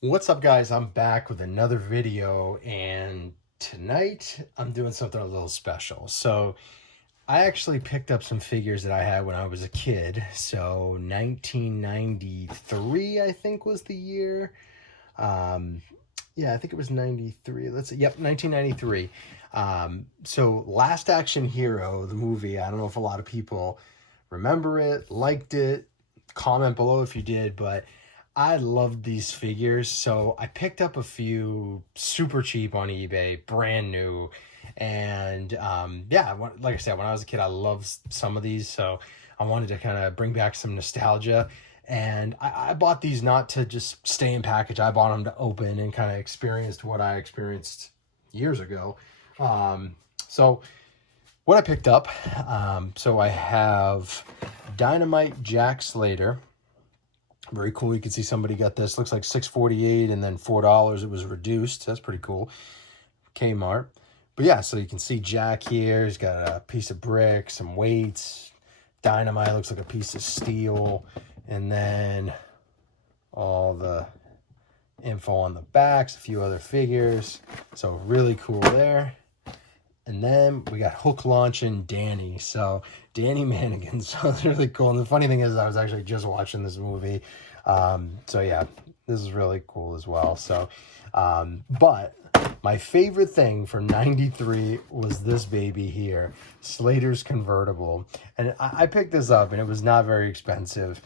What's up, guys? I'm back with another video, and tonight I'm doing something a little special. So I actually picked up some figures that I had when I was a kid. So 1993, I think, was the year. Um, yeah, I think it was 93. Let's see. Yep, 1993. So Last Action Hero, the movie. I don't know if a lot of people remember it, liked it. Comment below if you did, but I loved these figures, so I picked up a few super cheap on eBay, brand new. And yeah, like I said, when I was a kid, I loved some of these, so I wanted to kind of bring back some nostalgia. And I bought these not to just stay in package. I bought them to open and kind of experienced what I experienced years ago. So what I picked up, so I have Dynamite Jack Slater. Very cool. You can see somebody got this. Looks like $6.48 and then $4 it was reduced. That's pretty cool. Kmart. But yeah, so you can see Jack here. He's got a piece of brick, some weights. Dynamite looks like a piece of steel. And then all the info on the backs, a few other figures. So really cool there. And then we got Hook Launching Danny. So Danny Manigan. So it's really cool. And the funny thing is I was actually just watching this movie. So yeah, this is really cool as well. So, but my favorite thing from 93 was this baby here, Slater's Convertible. And I picked this up and it was not very expensive.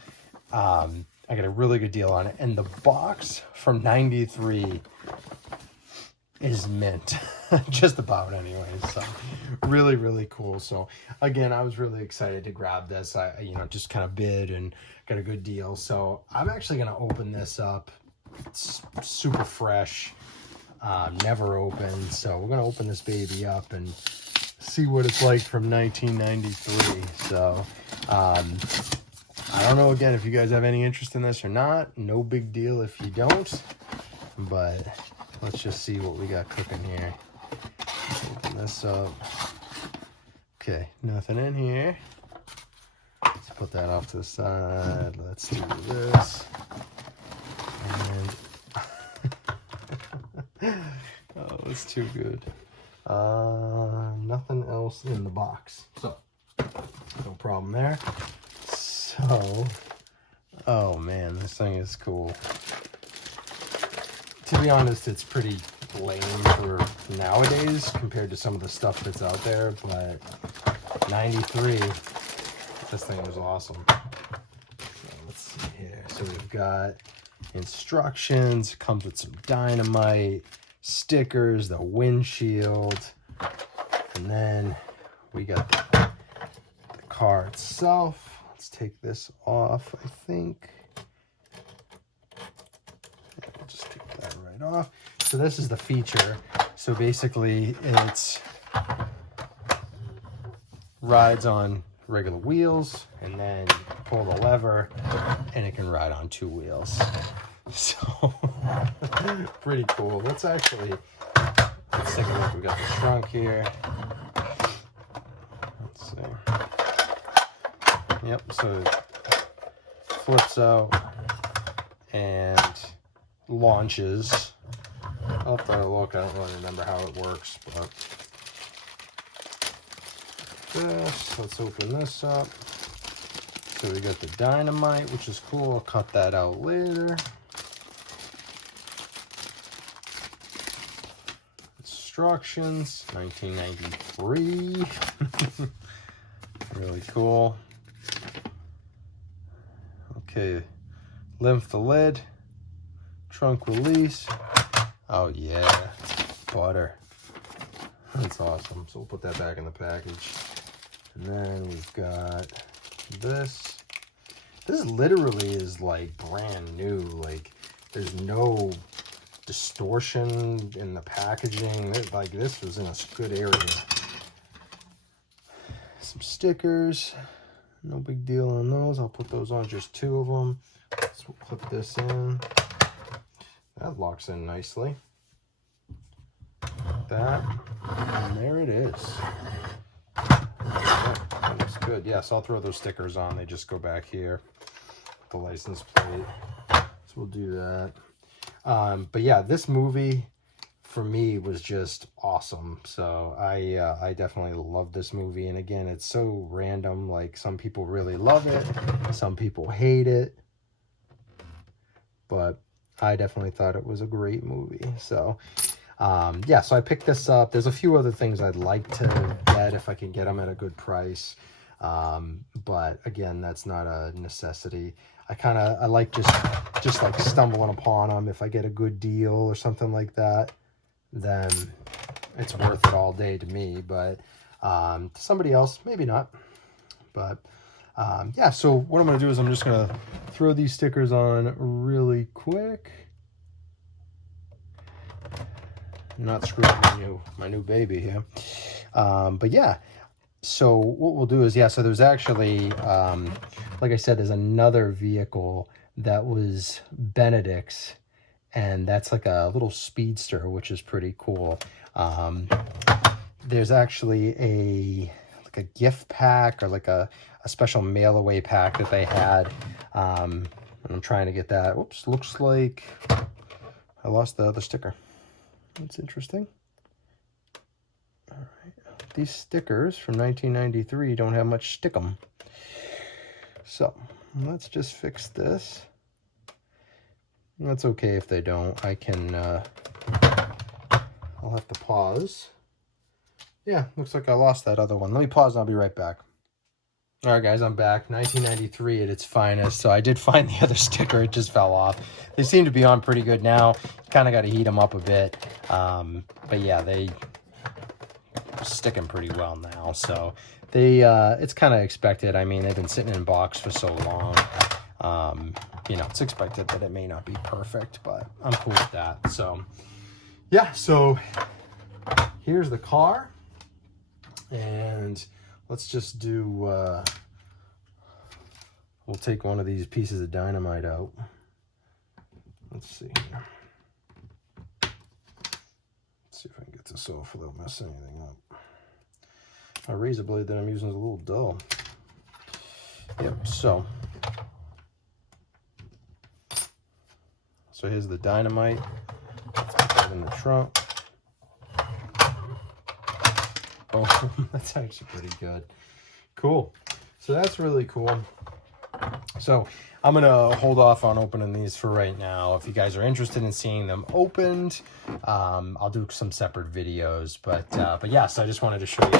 I got a really good deal on it. And the box from 93 is mint. Just about anyway. So really, really cool. So again, I was really excited to grab this. I just kind of bid and got a good deal. So I'm actually going to open this up. It's super fresh, never opened. So we're going to open this baby up and see what it's like from 1993. So I don't know, again, if you guys have any interest in this or not. No big deal if you don't, but let's just see what we got cooking here. Open this up. Okay, nothing in here. Let's put that off to the side. Let's do this. And oh, it's too good. Nothing else in the box. So, no problem there. So, oh man, this thing is cool. To be honest, it's pretty lame for nowadays compared to some of the stuff that's out there, but 93, this thing was awesome. So let's see here. So we've got instructions, comes with some dynamite, stickers, the windshield, and then we got the car itself. Let's take this off, I think. Yeah, we'll just take that right off. So this is the feature. So basically it's rides on regular wheels, and then you pull the lever and it can ride on two wheels. So pretty cool. Let's take a look. We got the trunk here. Let's see. Yep, so it flips out and launches. I'll have to look. I don't really remember how it works, but this. Let's open this up. So we got the dynamite, which is cool. I'll cut that out later. Instructions, 1993. Really cool. Okay, lymph the lid, trunk release. Oh yeah, butter. That's awesome. So we'll put that back in the package. And then we've got this. This literally is like brand new. Like there's no distortion in the packaging. Like this was in a good area. Some stickers. No big deal on those. I'll put those on, just two of them. So we'll clip this in. That locks in nicely. Like that. And there it is. That looks good. Yes, I'll throw those stickers on. They just go back here. The license plate. So we'll do that. But yeah, this movie for me was just awesome. So I definitely love this movie. And again, it's so random. Like, some people really love it, some people hate it, but I definitely thought it was a great movie. So yeah, so I picked this up. There's a few other things I'd like to get if I can get them at a good price. But again, that's not a necessity. I like just like stumbling upon them. If I get a good deal or something like that, then it's worth it all day to me. But to somebody else, maybe not. But yeah, so what I'm going to do is I'm just going to throw these stickers on really quick. I'm not screwing my new baby here. But yeah, so what we'll do is, yeah, so there's actually, like I said, there's another vehicle that was Benedict's, and that's like a little speedster, which is pretty cool. There's actually like a gift pack, or like a special mail away pack that they had. And I'm trying to get that. Oops, looks like I lost the other sticker. That's interesting. All right. These stickers from 1993 don't have much stickum. So let's just fix this. That's okay if they don't. I can, I'll have to pause. Yeah, looks like I lost that other one. Let me pause and I'll be right back. All right, guys, I'm back. 1993 at its finest. So I did find the other sticker. It just fell off. They seem to be on pretty good now. Kind of got to heat them up a bit. But yeah, they sticking pretty well now. So they, it's kind of expected. I mean, they've been sitting in a box for so long. You know, it's expected that it may not be perfect, but I'm cool with that. So yeah, so here's the car. And let's just do, we'll take one of these pieces of dynamite out. Let's see here. Let's see if I can get this off without messing anything up. My razor blade that I'm using is a little dull. Yep, so here's the dynamite. Let's put that in the trunk. Oh, that's actually pretty good. Cool. So that's really cool. So I'm going to hold off on opening these for right now. If you guys are interested in seeing them opened, I'll do some separate videos. But yeah, so I just wanted to show you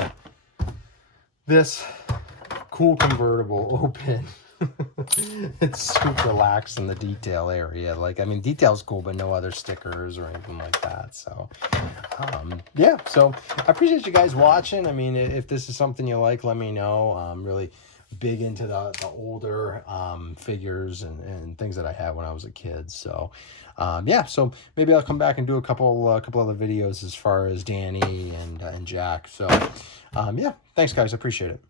this cool convertible open. It's super lax in the detail area. Like, I mean, detail's cool, but no other stickers or anything like that. So yeah, so I appreciate you guys watching. I mean, if this is something you like, let me know. I'm really big into the older figures and things that I had when I was a kid. So yeah, so maybe I'll come back and do a couple other videos as far as Danny and Jack. So yeah, thanks guys, I appreciate it.